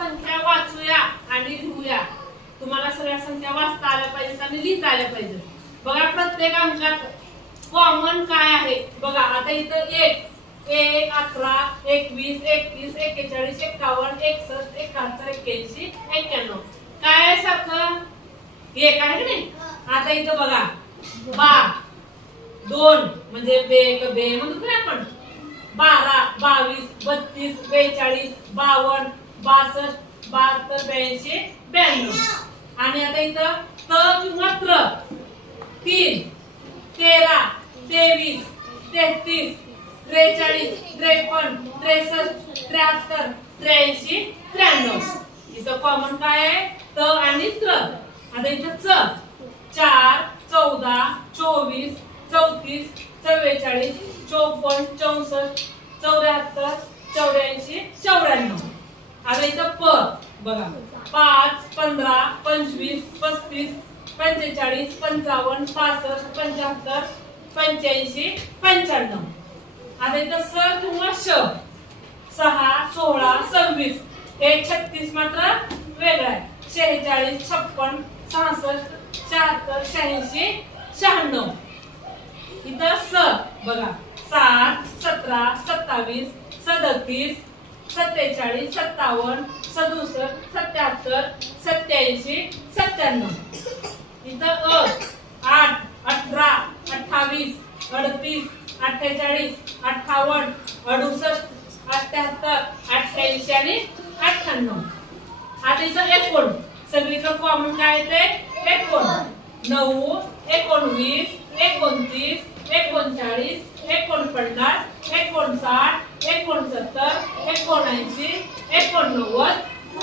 संख्या वाचूया आणि लिहूया. तुम्हाला सगळ्या संख्या वाचता आल्या पाहिजेत आणि लिहिता आल्या पाहिजेत. बघा प्रत्येक अंकात कॉमन काय आहे? बघा आता इथं एक एक अकरा एकवीस एकतीस एक्केचाळीस एक्कावन्न एकसष्ट एकाहत्तर एक्क्याऐंशी एक्क्याण्णव. काय आहे सारखं एक आहे की नाही? आता इथं बघा. बा दोन म्हणजे बे क बे म्हणतो आपण? बारा बावीस बत्तीस बेचाळीस बावन्न बासष्ट बहात्तर ब्याऐंशी ब्याण्णव. आणि आता इथं त किंवा त्र. तीन तेरा तेवीस तेहतीस त्रेचाळीस त्रेपन्न त्रेसष्ट त्र्याहत्तर त्र्याऐंशी त्र्याण्णव. इथं कॉमन काय आहे? त आणि त्र. आता इथं च. चार चौदा चोवीस चौतीस चव्वेचाळीस चौपन्न चौसष्ट चौऱ्याहत्तर चौऱ्याऐंशी चौऱ्याण्णव. आता इथं प बघा. पाच पंधरा पंचवीस पस्तीस पंचेचाळीस पंचावन्न पासष्ट पंच्याहत्तर पंच्याऐंशी पंच्याण्णव. आता इथं स किंवा श सहा सोळा सव्वीस. हे छत्तीस मात्र वेगळं आहे. शेहेचाळीस छप्पन सहासष्ट शहात्तर शहाऐंशी शहाण्णव. इथं स बघा. सात सतरा सत्तावीस सदतीस सत्तेचाळीस सत्तावन्न सदुसष्ट सत्याहत्तर सत्याऐंशी सत्त्याण्णव. इथं अ आठ अठरा अठ्ठावीस अडतीस अठ्ठेचाळीस अठ्ठावन्न अडुसष्ट अठ्ठ्याहत्तर अठ्ठ्याऐंशी आणि अठ्ठ्याण्णव. आता इथं एकोण. सगळीचं कॉमन काय आहे ते? एकोण. नऊ एकोणवीस एकोणतीस एकोणचाळीस एकोणपन्नास एकोणसाठ एकोणसत्तर एकोणऐंशी एकोणनव्वद